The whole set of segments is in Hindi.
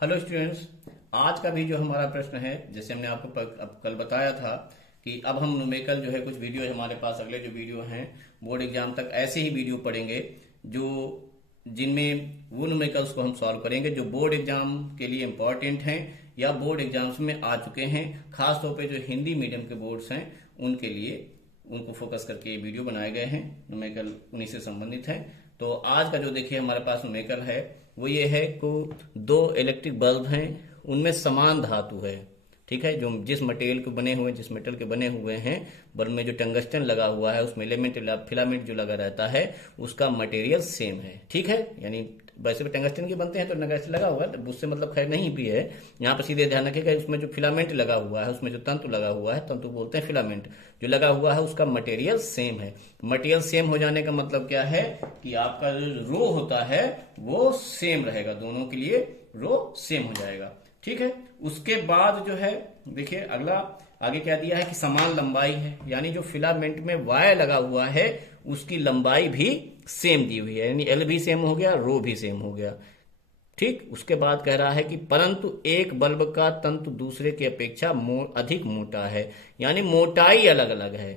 Hello students. आज का भी जो हमारा प्रश्न है, जैसे हमने आपको अब कल बताया था कि अब हम न्यूमेरिकल जो है कुछ वीडियो हमारे पास अगले जो वीडियो हैं बोर्ड एग्जाम तक ऐसे ही वीडियो पढ़ेंगे जो जिनमें वो न्यूमेरिकल्स को हम सॉल्व करेंगे जो बोर्ड एग्जाम के लिए इम्पोर्टेंट हैं या बोर्ड एग्जाम्स में आ चुके हैं। खास तौर पे जो हिंदी मीडियम के बोर्ड्स हैं उनके लिए उनको फोकस करके ये वीडियो बनाए गए हैं, न्यूमेरिकल उन्हीं से संबंधित है। तो आज का जो देखिए हमारे पास न्यूमेरिकल है वो ये है को दो इलेक्ट्रिक बल्ब हैं, उनमें समान धातु है। ठीक है, जो जिस मटेरियल के बने हुए जिस मेटल के बने हुए हैं बल्ब में जो टंगस्टन लगा हुआ है उसमें एलिमेंट फिलामेंट जो लगा रहता है उसका मटेरियल सेम है। ठीक है, यानी वैसे भी टंगस्टन के बनते हैं तो टंगस्टन लगा हुआ है, उससे मतलब खैर नहीं भी है। यहाँ पर सीधे ध्यान रखिएगा, उसमें जो फिलामेंट लगा हुआ है उसमें जो तंतु लगा हुआ है, तंतु बोलते हैं फिलामेंट, जो लगा हुआ है उसका मटेरियल सेम है। मटेरियल सेम हो जाने का मतलब क्या है कि आपका जो रो होता है वो सेम रहेगा, दोनों के लिए रो सेम हो जाएगा। ठीक है, उसके बाद जो है देखिए अगला आगे क्या दिया है कि समान लंबाई है, यानी जो फिलामेंट में वायर लगा हुआ है उसकी लंबाई भी सेम दी हुई है, यानी एल भी सेम हो गया, रो भी सेम हो गया। ठीक, उसके बाद कह रहा है कि परंतु एक बल्ब का तंतु दूसरे की अपेक्षा अधिक मोटा है, यानी मोटाई अलग अलग है।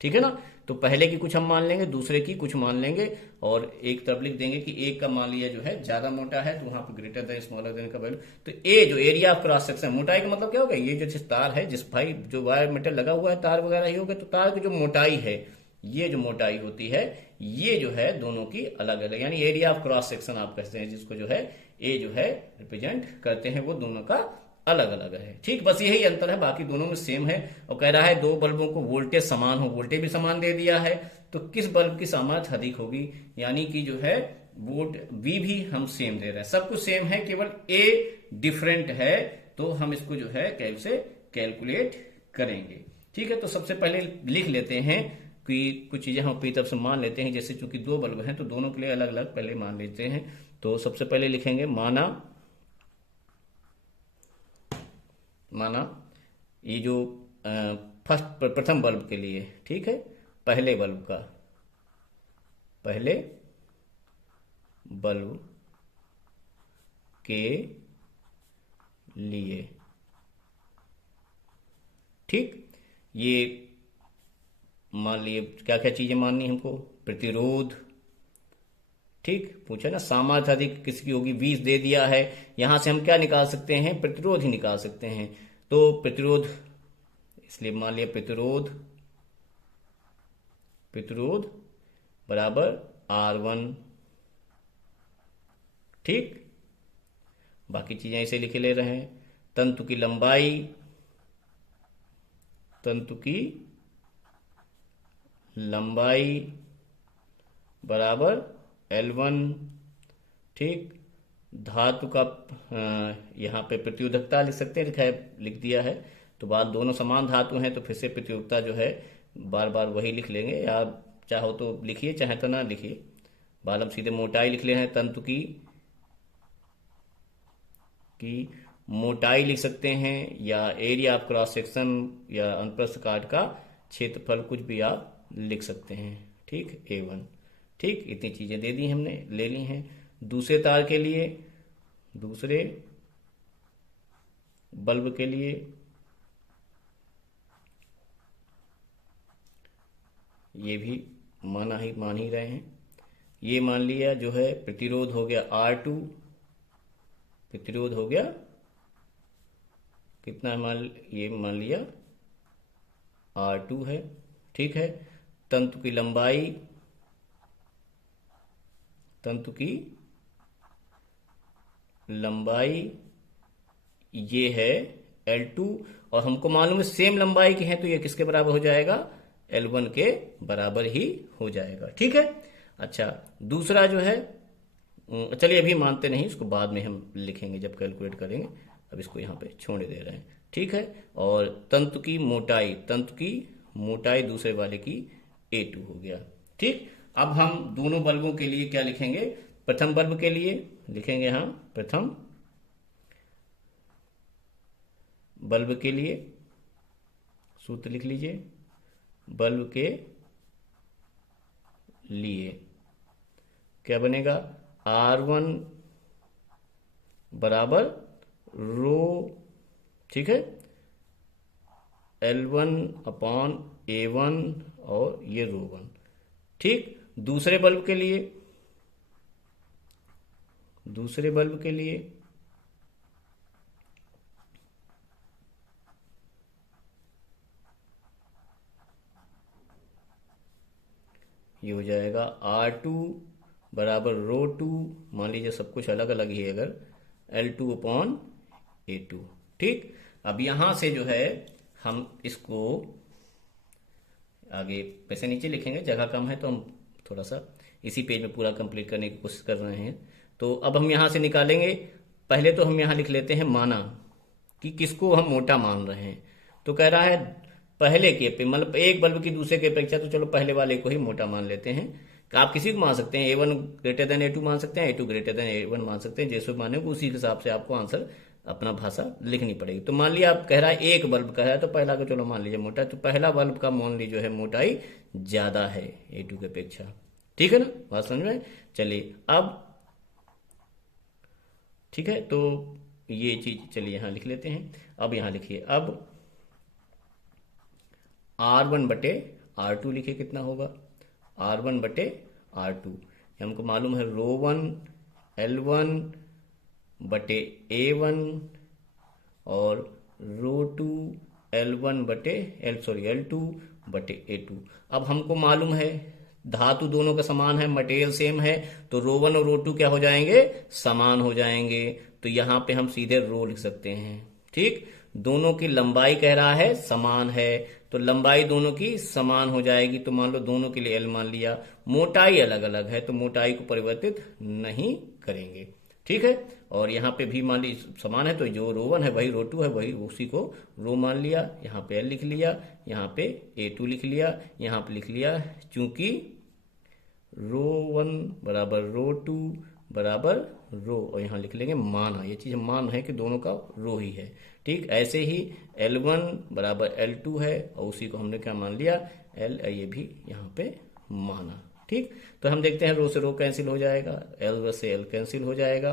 ठीक है ना, तो पहले की कुछ हम मान लेंगे, दूसरे की कुछ मान लेंगे और एक तरफ लिख देंगे कि एक का मान लिया जो है ज्यादा मोटा है तो वहां पर ग्रेटर देन स्मॉलर देन का वैल्यू। तो ए जो एरिया ऑफ क्रॉस सेक्शन, मोटाई का मतलब क्या होगा, ये जो जिस तार है, जिस भाई जो वायर मेटल लगा हुआ है तार वगैरह ही होगा, तो तार की जो मोटाई है, ये जो मोटाई होती है ये जो है दोनों की अलग अलग, यानी एरिया ऑफ क्रॉस सेक्शन आप कहते हैं जिसको जो है ए जो है रिप्रेजेंट करते हैं, वो दोनों का अलग अलग है। ठीक, बस यही अंतर है, बाकी दोनों में सेम है। और कह रहा है दो बल्बों को वोल्टेज समान हो, वोल्टेज भी समान दे दिया है, तो किस बल्ब की सामर्थ्य अधिक होगी, यानी कि जो है वोल्ट वी भी हम सेम दे रहे हैं, सब कुछ सेम है, केवल ए डिफरेंट है, तो हम इसको जो है कैसे कैलकुलेट करेंगे। ठीक है, तो सबसे पहले लिख लेते हैं कि कुछ चीजें हम अपनी तरफ से मान लेते हैं, जैसे चूंकि दो बल्ब हैं तो दोनों के लिए अलग अलग पहले मान लेते हैं। तो सबसे पहले लिखेंगे माना, माना ये जो फर्स्ट प्रथम बल्ब के लिए, ठीक है, पहले बल्ब का, पहले बल्ब के लिए, ठीक, ये मान लिए क्या क्या चीजें माननी हमको, प्रतिरोध, ठीक, पूछा ना सामर्थ्य अधिक किसकी होगी, 20 दे दिया है, यहां से हम क्या निकाल सकते हैं, प्रतिरोध ही निकाल सकते हैं। तो प्रतिरोध, इसलिए मान लिया प्रतिरोध, प्रतिरोध बराबर R1। ठीक, बाकी चीजें ऐसे लिखे ले रहे हैं। तंतु की लंबाई, तंतु की लंबाई बराबर L1। ठीक, धातु का यहाँ पे प्रतिरोधकता लिख सकते हैं, खैर लिख दिया है, तो बात दोनों समान धातु हैं तो फिर से प्रतिरोधकता जो है बार बार वही लिख लेंगे, या चाहो तो लिखिए चाहे तो ना लिखिए, बाल हम सीधे मोटाई लिख ले हैं, तंतु की मोटाई लिख सकते हैं, या एरिया ऑफ क्रॉस सेक्शन या अनुप्रस्थ काट का क्षेत्रफल, कुछ भी आप लिख सकते हैं। ठीक, A1। ठीक, इतनी चीजें दे दी हमने, ले ली हैं। दूसरे तार के लिए, दूसरे बल्ब के लिए ये भी मान ही रहे हैं। ये मान लिया जो है प्रतिरोध हो गया R2, प्रतिरोध हो गया कितना, ये मान लिया R2 है। ठीक है, तंतु की लंबाई, तंतु की लंबाई ये है L2, और हमको मालूम है सेम लंबाई की है तो ये किसके बराबर हो जाएगा, L1 के बराबर ही हो जाएगा। ठीक है, अच्छा दूसरा जो है, चलिए अभी मानते नहीं, इसको बाद में हम लिखेंगे जब कैलकुलेट करेंगे, अब इसको यहाँ पे छोड़ दे रहे हैं। ठीक है, और तंतु की मोटाई, तंतु की मोटाई दूसरे वाले की A2 हो गया। ठीक, अब हम दोनों बल्बों के लिए क्या लिखेंगे, प्रथम बल्ब के लिए लिखेंगे, हाँ प्रथम बल्ब के लिए सूत्र लिख लीजिए, बल्ब के लिए क्या बनेगा, R1 बराबर रो, ठीक है, L1 अपॉन A1 और ये रो 1। ठीक, दूसरे बल्ब के लिए ये हो जाएगा R2 बराबर रो 2, मान लीजिए सब कुछ अलग अलग ही है अगर, L2 अपॉन A2। ठीक, अब यहां से जो है हम इसको आगे पैसे नीचे लिखेंगे, जगह कम है तो हम थोड़ा सा इसी पेज में पूरा कंप्लीट करने की कोशिश कर रहे हैं। तो अब हम यहां से निकालेंगे, पहले तो हम यहां लिख लेते हैं माना, कि किसको हम मोटा मान रहे हैं। तो कह रहा है पहले के पे, मतलब एक बल्ब की दूसरे की अपेक्षा, तो चलो पहले वाले को ही मोटा मान लेते हैं। आप किसी को मान सकते हैं, A1 ग्रेटर देन A2 मान सकते हैं, A2 ग्रेटर देन A1 मान सकते हैं, जैसे माने उसी हिसाब से आपको आंसर अपना भाषा लिखनी पड़ेगी। तो मान लिया आप कह रहा है एक बल्ब का है, तो पहला को चलो मान लीजिए मोटा है, तो पहला बल्ब का मान लीजिए है मोटाई ज्यादा है A2 की अपेक्षा। ठीक है ना, बात समझ में? चलिए अब ठीक है, तो ये चीज चलिए यहाँ लिख लेते हैं। अब यहाँ लिखिए, अब R1 बटे R2 लिखिए, कितना होगा R1 बटे R2। हमको मालूम है रो 1 L1 बटे A1 और रो 2 L1 बटे L2 बटे A2। अब हमको मालूम है धातु दोनों का समान है, मटेरियल सेम है, तो रो 1 और रो 2 क्या हो जाएंगे, समान हो जाएंगे। तो यहां पे हम सीधे रो लिख सकते हैं। ठीक, दोनों की लंबाई कह रहा है समान है, तो लंबाई दोनों की समान हो जाएगी। तो मान लो दोनों के लिए L मान लिया, मोटाई अलग अलग है तो मोटाई को परिवर्तित नहीं करेंगे। ठीक है, और यहाँ पे भी मान ली समान है, तो जो रो 1 है वही रो 2 है, वही उसी को रो मान लिया। यहाँ पे L लिख लिया, यहाँ पे A2 लिख लिया, यहाँ पे लिख लिया, चूंकि रो 1 बराबर रो 2 बराबर रो, और यहाँ लिख लेंगे मान, ये चीज मान है कि दोनों का रो ही है। ठीक, ऐसे ही L1 बराबर L2 है, और उसी को हमने क्या मान लिया, L, ये भी यहाँ पे माना। ठीक, तो हम देखते हैं रो से रो कैंसिल हो जाएगा, L से L कैंसिल हो जाएगा।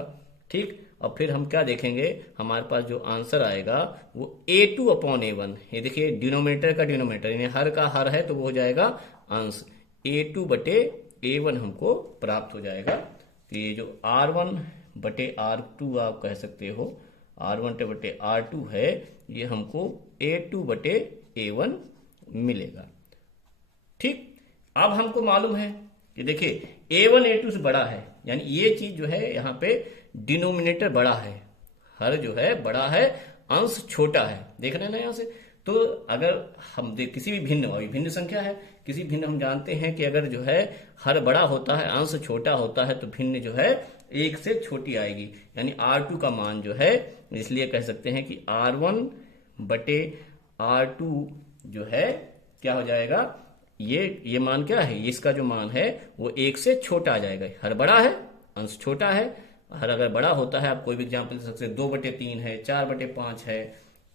ठीक, और फिर हम क्या देखेंगे, हमारे पास जो आंसर आएगा वो A2 अपॉन A1। ये देखिए डिनोमिनेटर का डिनोमिनेटर, यानी हर का हर है तो वो हो जाएगा अंश, A2 बटे A1 हमको प्राप्त हो जाएगा। तो ये जो R1 बटे R2 आप कह सकते हो, R1 बटे R2 है, ये हमको A2 बटे A1 मिलेगा। ठीक, अब हमको मालूम है कि देखिए A1 A2 से बड़ा है, यानी ये चीज जो है यहाँ पे डिनोमिनेटर बड़ा है, हर जो है बड़ा है, अंश छोटा है, देख रहे हैं ना यहाँ से। तो अगर हम देख किसी भी भिन्न, अभिभिन्न संख्या है, किसी भिन्न हम जानते हैं कि अगर जो है हर बड़ा होता है अंश छोटा होता है, तो भिन्न जो है एक से छोटी आएगी, यानी R2 का मान जो है, इसलिए कह सकते हैं कि R1 बटे R2 जो है क्या हो जाएगा, ये मान क्या है, इसका जो मान है वो एक से छोटा आ जाएगा। हर बड़ा है अंश छोटा है, हर अगर बड़ा होता है, आप कोई भी एग्जाम्पल दे सकते हैं, 2/3 है, 4/5 है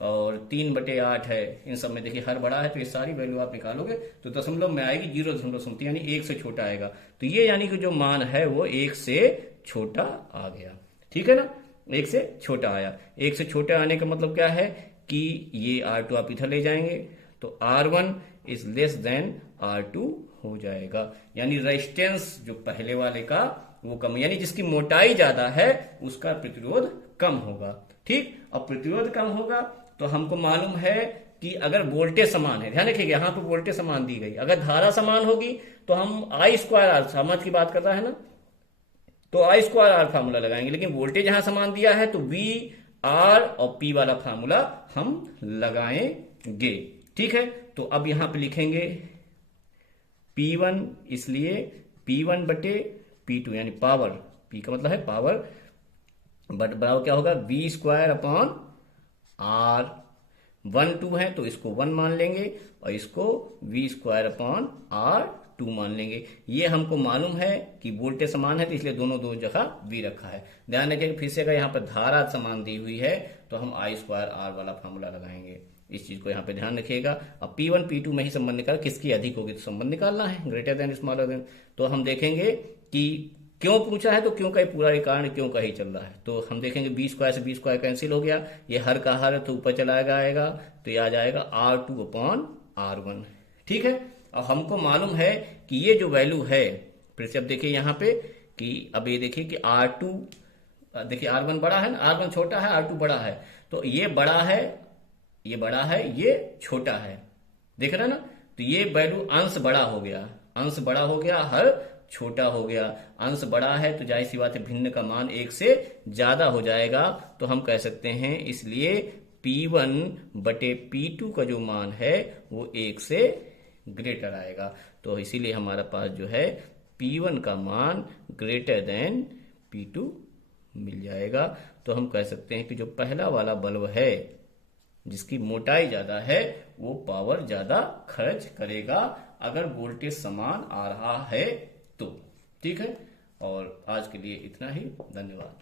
और 3/8 है, इन सब में देखिए हर बड़ा है, तो ये सारी वैल्यू आप निकालोगे तो दशमलव में आएगी 0.3, यानी एक से छोटा आएगा। तो ये यानी कि जो मान है वो एक से छोटा आ गया। ठीक है ना, एक से छोटा आया। एक से छोटे आने का मतलब क्या है कि ये R2 आप इधर ले जाएंगे तो R1 is less than R2 हो जाएगा, यानी रेजिस्टेंस जो पहले वाले का वो कम, यानी जिसकी मोटाई ज्यादा है उसका प्रतिरोध कम होगा। ठीक, अब प्रतिरोध कम होगा तो हमको मालूम है कि अगर वोल्टेज समान है, ध्यान रखिएगा यहाँ पे वोल्टेज समान दी गई, अगर धारा समान होगी तो हम I²R, समझ की बात कर रहा है ना, तो I²R फार्मूला लगाएंगे, लेकिन वोल्टेज यहां समान दिया है तो V, R और P वाला फार्मूला हम लगाएंगे। ठीक है, तो अब यहां पे लिखेंगे P1, इसलिए P1 बटे P2, यानी पावर, P का मतलब है पावर, बट बराबर क्या होगा, V² अपॉन R। 1 2 है तो इसको 1 मान लेंगे और इसको V² अपॉन R2 मान लेंगे। ये हमको मालूम है कि वोल्टेज समान है तो इसलिए दोनों दो जगह V रखा है। ध्यान रखिए फिर से अगर यहाँ पर धारा समान दी हुई है तो हम I²R वाला फार्मूला लगाएंगे, इस चीज को यहाँ पे ध्यान रखिएगा। अब P1 P2 में ही संबंध निकाल, किसकी अधिक होगी तो संबंध निकालना है, ग्रेटर देन स्मॉलर देन। तो हम देखेंगे कि क्यों पूछा है, तो क्यों का ही पूरा ये कारण क्यों का ही चल रहा है। तो हम देखेंगे बी स्क्वायर से बी स्क्वायर कैंसिल हो गया, ये हर का हर तो ऊपर चला आएगा, तो ये आ जाएगा R2/R1। ठीक है। अब हमको मालूम है कि ये जो वैल्यू है, फिर से अब देखिए यहाँ पे कि अब ये देखिए कि R2, देखिए R1 बड़ा है ना, R1 छोटा है, R2 बड़ा है, तो ये बड़ा है, ये बड़ा है, ये छोटा है, देख रहे हैं ना। तो ये वैल्यू अंश बड़ा हो गया, अंश बड़ा हो गया, हर छोटा हो गया। अंश बड़ा है तो जाहिर सी बात है भिन्न का मान 1 से ज्यादा हो जाएगा, तो हम कह सकते हैं इसलिए P1/P2 का जो मान है वो 1 से ग्रेटर आएगा। तो इसीलिए हमारा पास जो है P1 का मान ग्रेटर देन P2 मिल जाएगा। तो हम कह सकते हैं कि जो पहला वाला बल्ब है जिसकी मोटाई ज्यादा है वो पावर ज्यादा खर्च करेगा अगर वोल्टेज समान आ रहा है तो। ठीक है, और आज के लिए इतना ही, धन्यवाद।